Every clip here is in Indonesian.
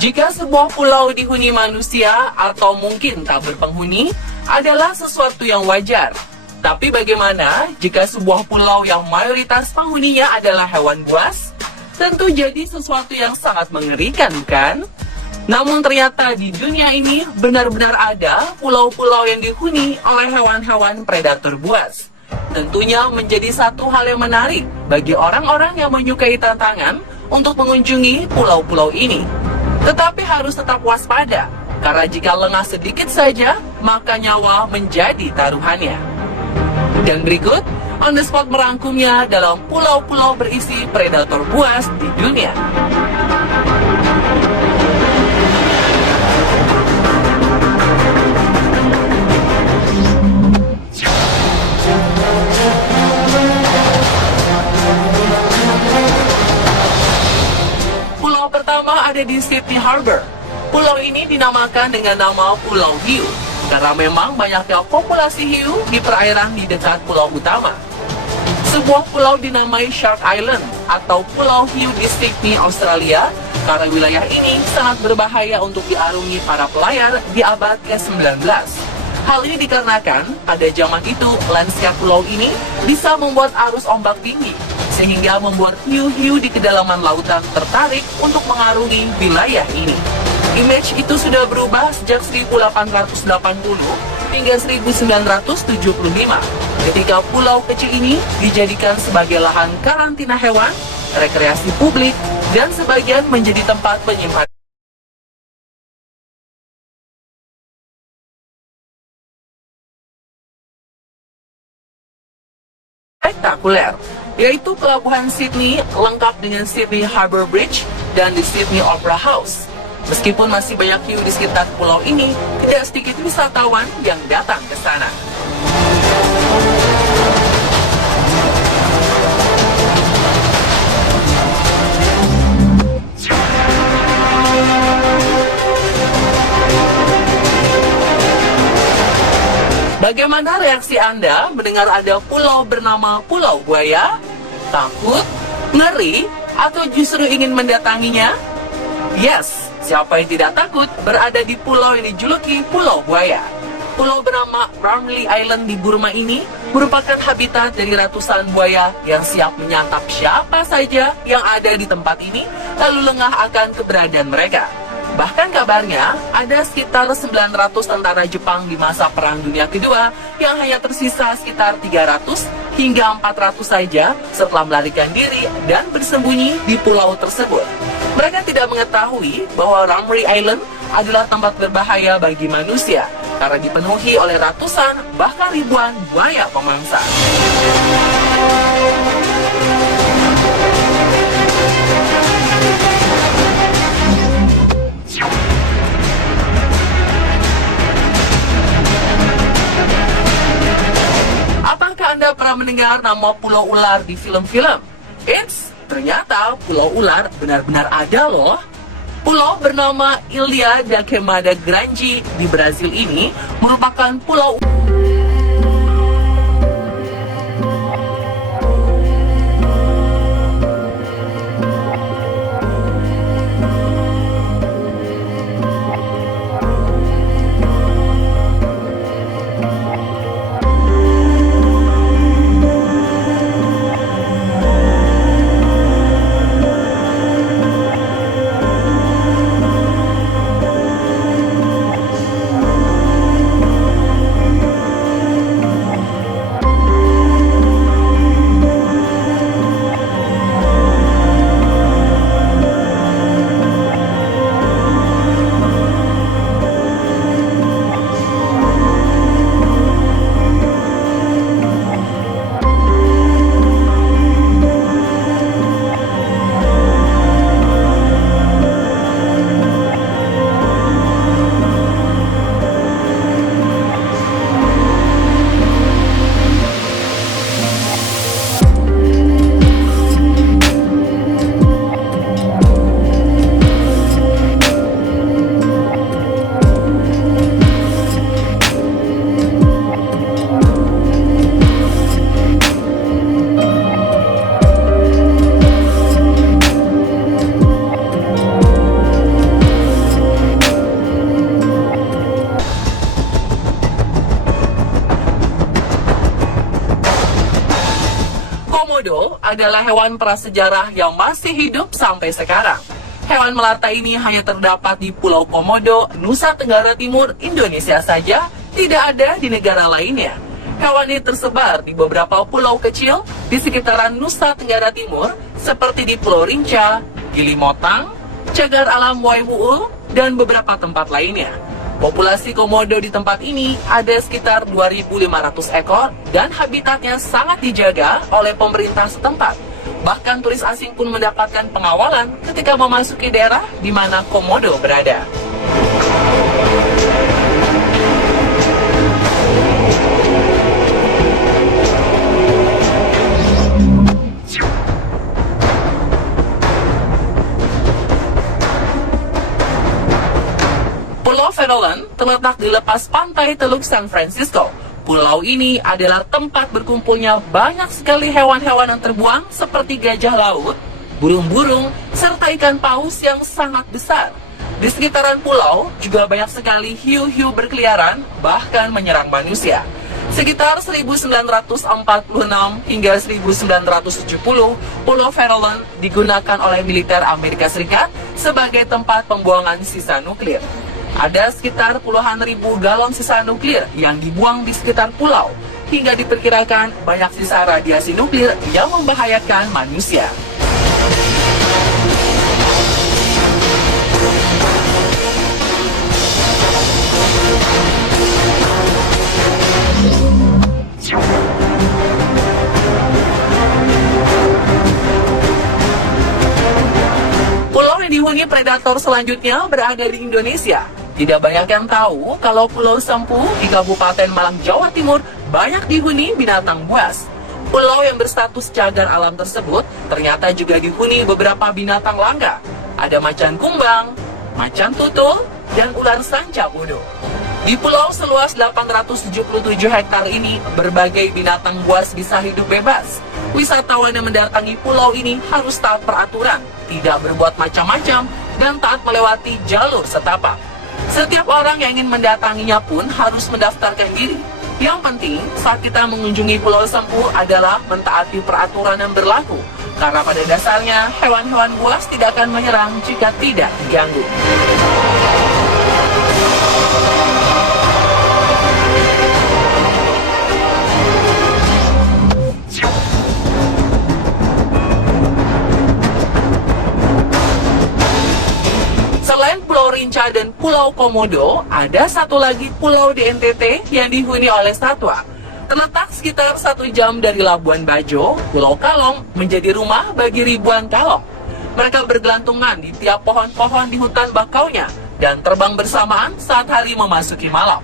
Jika sebuah pulau dihuni manusia atau mungkin tak berpenghuni adalah sesuatu yang wajar. Tapi bagaimana jika sebuah pulau yang mayoritas penghuninya adalah hewan buas? Tentu jadi sesuatu yang sangat mengerikan, bukan? Namun ternyata di dunia ini benar-benar ada pulau-pulau yang dihuni oleh hewan-hewan predator buas. Tentunya menjadi satu hal yang menarik bagi orang-orang yang menyukai tantangan untuk mengunjungi pulau-pulau ini. Tetapi harus tetap waspada, karena jika lengah sedikit saja, maka nyawa menjadi taruhannya. Dan berikut, On The Spot merangkumnya dalam pulau-pulau berisi predator buas di dunia. Pulau pertama ada di Sydney Harbor. Pulau ini dinamakan dengan nama Pulau Hiu, karena memang banyaknya populasi hiu di perairan di dekat pulau utama. Sebuah pulau dinamai Shark Island atau Pulau Hiu di Sydney, Australia, karena wilayah ini sangat berbahaya untuk diarungi para pelayar di abad ke-19. Hal ini dikarenakan pada zaman itu landscape pulau ini bisa membuat arus ombak tinggi, sehingga membuat hiu-hiu di kedalaman lautan tertarik untuk mengarungi wilayah ini. Image itu sudah berubah sejak 1880 hingga 1975 ketika pulau kecil ini dijadikan sebagai lahan karantina hewan, rekreasi publik, dan sebagian menjadi tempat penyimpanan spektakuler, yaitu Pelabuhan Sydney lengkap dengan Sydney Harbour Bridge dan di Sydney Opera House. Meskipun masih banyak hiu di sekitar pulau ini, tidak sedikit wisatawan yang datang ke sana. Bagaimana reaksi Anda mendengar ada pulau bernama Pulau Buaya? Takut? Ngeri? Atau justru ingin mendatanginya? Yes, siapa yang tidak takut berada di pulau yang dijuluki Pulau Buaya. Pulau bernama Ramley Island di Burma ini merupakan habitat dari ratusan buaya yang siap menyantap siapa saja yang ada di tempat ini, lalu lengah akan keberadaan mereka. Bahkan kabarnya ada sekitar 900 tentara Jepang di masa Perang Dunia Kedua yang hanya tersisa sekitar 300 hingga 400 saja setelah melarikan diri dan bersembunyi di pulau tersebut. Mereka tidak mengetahui bahwa Ramley Island adalah tempat berbahaya bagi manusia karena dipenuhi oleh ratusan bahkan ribuan buaya pemangsa. Apakah Anda pernah mendengar nama Pulau Ular di film-film? Eits, ternyata Pulau Ular benar-benar ada loh. Pulau bernama Ilha da Queimada Grande di Brazil ini merupakan pulau komodo adalah hewan prasejarah yang masih hidup sampai sekarang. Hewan melata ini hanya terdapat di Pulau Komodo, Nusa Tenggara Timur, Indonesia saja, tidak ada di negara lainnya. Hewan ini tersebar di beberapa pulau kecil di sekitaran Nusa Tenggara Timur, seperti di Pulau Rinca, Gili Motang, Cagar Alam Waiwuu, dan beberapa tempat lainnya. Populasi komodo di tempat ini ada sekitar 2.500 ekor dan habitatnya sangat dijaga oleh pemerintah setempat. Bahkan turis asing pun mendapatkan pengawalan ketika memasuki daerah di mana komodo berada. Pulau Farallon terletak di lepas pantai Teluk San Francisco. Pulau ini adalah tempat berkumpulnya banyak sekali hewan-hewan yang terbuang seperti gajah laut, burung-burung, serta ikan paus yang sangat besar. Di sekitaran pulau juga banyak sekali hiu-hiu berkeliaran, bahkan menyerang manusia. Sekitar 1946 hingga 1970, Pulau Farallon digunakan oleh militer Amerika Serikat sebagai tempat pembuangan sisa nuklir. Ada sekitar puluhan ribu galon sisa nuklir yang dibuang di sekitar pulau, hingga diperkirakan banyak sisa radiasi nuklir yang membahayakan manusia. Pulau yang dihuni predator selanjutnya berada di Indonesia. Tidak banyak yang tahu kalau Pulau Sempu di Kabupaten Malang, Jawa Timur banyak dihuni binatang buas. Pulau yang berstatus cagar alam tersebut ternyata juga dihuni beberapa binatang langka. Ada macan kumbang, macan tutul, dan ular sanca bodo. Di pulau seluas 877 hektar ini, berbagai binatang buas bisa hidup bebas. Wisatawan yang mendatangi pulau ini harus taat peraturan, tidak berbuat macam-macam, dan taat melewati jalur setapak. Setiap orang yang ingin mendatanginya pun harus mendaftarkan diri. Yang penting saat kita mengunjungi Pulau Sempu adalah mentaati peraturan yang berlaku. Karena pada dasarnya hewan-hewan buas tidak akan menyerang jika tidak diganggu. Selain Pulau Rinca dan Pulau Komodo, ada satu lagi pulau di NTT yang dihuni oleh satwa. Terletak sekitar 1 jam dari Labuan Bajo, Pulau Kalong menjadi rumah bagi ribuan kalong. Mereka bergelantungan di tiap pohon-pohon di hutan bakaunya dan terbang bersamaan saat hari memasuki malam.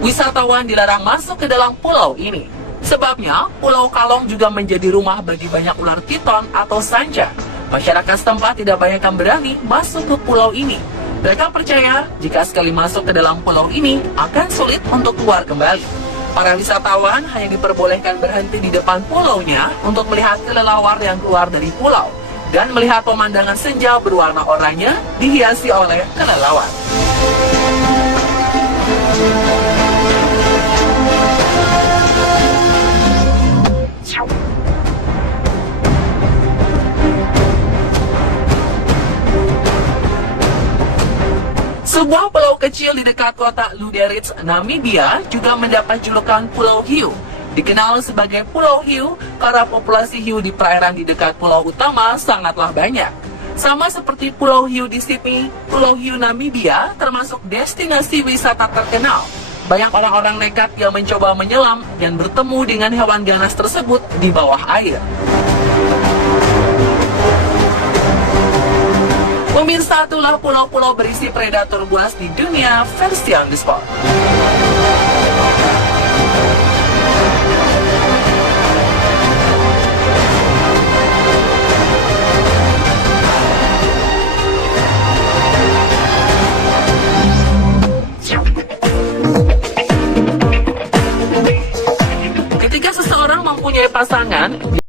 Wisatawan dilarang masuk ke dalam pulau ini. Sebabnya, Pulau Kalong juga menjadi rumah bagi banyak ular piton atau sanca. Masyarakat setempat tidak banyak yang berani masuk ke pulau ini. Mereka percaya jika sekali masuk ke dalam pulau ini akan sulit untuk keluar kembali. Para wisatawan hanya diperbolehkan berhenti di depan pulaunya untuk melihat kelelawar yang keluar dari pulau dan melihat pemandangan senja berwarna oranye dihiasi oleh kelelawar. Sebuah pulau kecil di dekat kota Luderitz, Namibia juga mendapat julukan Pulau Hiu. Dikenal sebagai Pulau Hiu karena populasi hiu di perairan di dekat pulau utama sangatlah banyak. Sama seperti Pulau Hiu di Sydney, Pulau Hiu Namibia termasuk destinasi wisata terkenal. Banyak orang-orang nekat yang mencoba menyelam dan bertemu dengan hewan ganas tersebut di bawah air. Pemirsa, itulah pulau-pulau berisi predator buas di dunia versi on the spot. Ketika seseorang mempunyai pasangan,